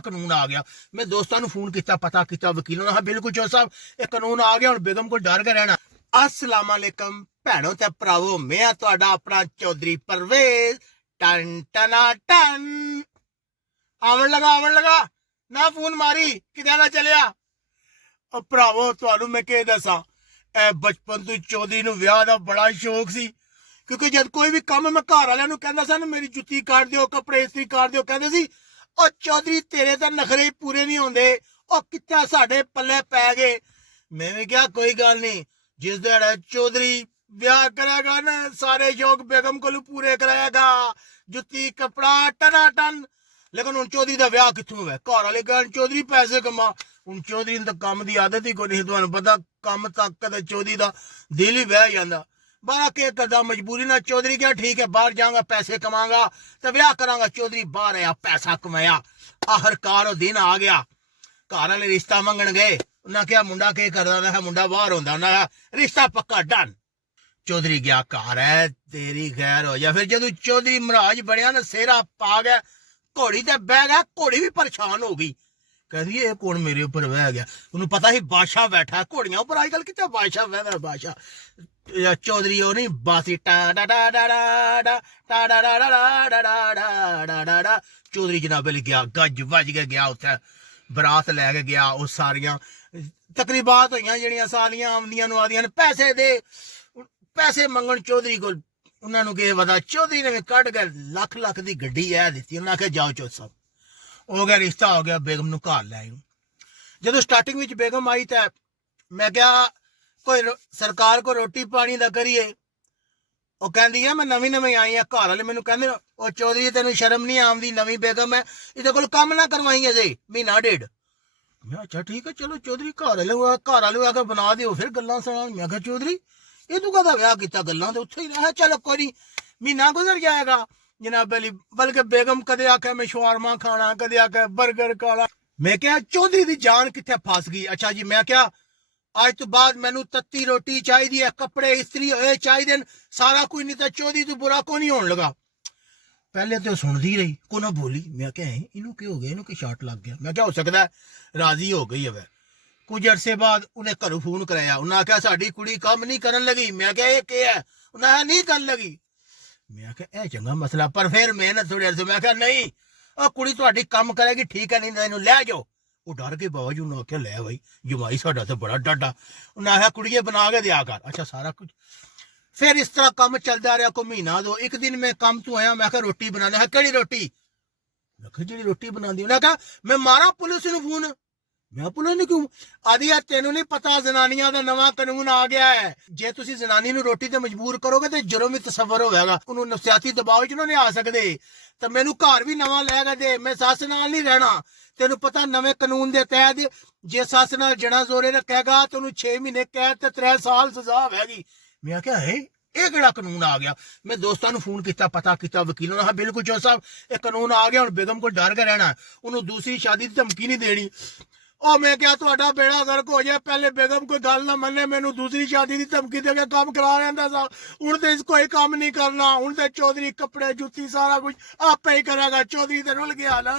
कानून आ गया। मैं दोस्तों फोन किया, पता किया, वकीलों ने, हाँ बिल्कुल चौधरी साहब ये कानून आ गया, हुण बेगम को डर के रहना। अस्सलाम वालेकुम भैनों ते भरावो, मैं तुहाडा अपना चौधरी परवेज टन टना टन आवन लगा ना फोन मारी किधर ना चलिया। भरावो तुहानू मैं के दसा, बचपन तो चौधरी नूं विआह दा बड़ा शौक सी, क्योंकि जब कोई भी काम मैं घर वालियां नूं कहंदा सा ना, मेरी जुत्ती काट दिओ, कपड़े इस्त्री कर दिओ, कहंदे सी ओ चौधरी तेरे तां नखरे ही पूरे नहीं होंदे, ओ कित्थे साडे पल्ले पै गए। मैं भी क्या कोई गल नहीं, जिस दिहाड़े चौधरी विआह करेगा ना सारे शौक बेगम कोलू पूरे कराएगा, जुत्ती कपड़ा टना टन। लेकिन हुण चौधरी दा विआह कित्थों होवे, घर वाले कहण चौधरी पैसे कमा, हुण चौधरी नूं तां कम दी आदत ही कोई नहीं, तुहानूं पता कम तक कदे चौधरी दा दिल ही बह जांदा। बारा के करदा मजबूरी ना, चौधरी क्या ठीक है बाहर जाऊंगा पैसे कमांगा तो विआह करांगा। चौधरी बाहर आया पैसा कमाया, आखिरकार वो दिन आ गया, घर वाले रिश्ता मंगण गए, उन्हें क्या मुंडा के करदा है, मुंडा बाहर होंदा, उन्हें रिश्ता पक्का डन। चौधरी गया घर है तेरी खैर हो जा। फिर जदों चौधरी महाराज बनया ना, सेरा पा गया, घोड़ी ते बह गया, घोड़ी भी परेशान हो गई, कहती ये कौन मेरे ऊपर बह गया। उन्हें पता ही बादशाह बैठा घोड़ियां ऊपर, अजकल कितने बादशाह बहदा बादशाह। चौधरी हो नहीं बासी टा डा डा डा डा टा डा डा डा डा डा डा डा डा। चौधरी जनाब गया, गज वज के गया, उत्थे बरात लैके गया। वो सारियां तकरीबात होइयां जेहड़ियां सारियां आमदियां नु आदियां पैसे दे, पैसे मंगण चौधरी को, उन्होंने के पता चौधरी ने कढ़ के लख लख की गड्डी ऐ दी, उन्हें आख्या जाओ चौधरी साहब, हो गया रिश्ता हो गया, बेगम नूं घर लै आए। जदों स्टार्टिंग विच बेगम आई तो मैं क्या कोई सरकार को रोटी पानी दा करिए, वो कहती है मैं नवीं नवीं आई हाँ, घर वाले मैनू कहंदे ओ चौधरी तेनू शर्म नहीं आउंदी, नवीं बेगम है, इहदे कोल कम ना करवाई अजे महीना डेढ़। मैं अच्छा ठीक है चलो चौधरी घर वाले आके बना दिओ, फिर गल्लां सुनान। मैं कहा चौधरी ये तू कहदा विआह कीता, गल्लां तो उत्थे ही रहा, चलो कोई नहीं महीना गुजर जाएगा जनाब अली। बल्कि बेगम कदे आखे मैं शवारमा खाना, कदे आखे बर्गर खाना। मैं क्या चौधरी दी जान कित्थे फस गई। अच्छा जी मैं क्या आज तो बाद मैनू तत्ती रोटी चाहिए है, कपड़े इस्त्री होए चाहिए, सारा कुछ नहीं तो चौधरी तो बुरा को नहीं होने लगा। पहले तो सुनती रही, को ना बोली। मैं क्या है इनू क्या हो गया, इनू की शॉट लग गया। मैं क्या हो सकता है राजी हो गई है। कुछ अरसे बाद उन्हें घरों फोन कराया, उन्हें आख्या साडी कुड़ी काम नहीं करन लगी। मैं क्या ये क्या है, उन्हें नहीं कर लगी। मैं क्या चंगा मसला, पर फिर मैं ना थोड़े अरसे मैं क्या नहीं और कुड़ी तुहाडी काम करेगी ठीक है, नहीं तो इनू लै जाओ। वो डर के बावजूद उन्हें आख्या लै भाई जमाई साडा तो बड़ा डाडा, उन्हें आख्या कुड़िए बना के दिया कर। अच्छा सारा कुछ फिर इस तरह काम चलता रहा, कोई महीना दो। एक दिन मैं काम तो आया, मैं रोटी बनाने है, केड़ी रोटी, मैं जी रोटी बना दी। उन्हें कहा मैं मारा पुलिस नूं फोन। मैं पुलिस ने क्यों, आदि यार तेनू नहीं पता जनानियां दा नवां कानून आ गया है, जे तुसी जनानी नूं रोटी ते मजबूर करोगे तो जुर्म ही तसव्वुर होगा, उन्हों नफसियाती दबाव च नहीं आ सकते। तो मैनू घर भी नवां लै के दे, मैं सस नाल नहीं रहना। तेनू पता नवे कानून के तहत जे सस नाल जना जोरे रखेगा तो उन्होंने 6 महीने कैद ते 3 साल सजा होगी। मैं क्या है ये केड़ा कानून आ गया। मैं दोस्तों फोन किया, पता किया, वकीलों ने, हाँ बिल्कुल चौधरी साहब ये कानून आ गया, हुण बेगम को डर के रहना, उन्होंने दूसरी शादी की धमकी नहीं देनी। ओ मैं क्या तुहाडा बेड़ा गर्क हो जाए, पहले बेगम कोई गल ना मन्ने, मैनू दूसरी शादी की धमकी दे के काम करा रहा था, हुण ते कोई काम नहीं करना, हुण ते चौधरी कपड़े जुत्ती सारा कुछ आपे ही करेगा। चौधरी ते रुल गया ना।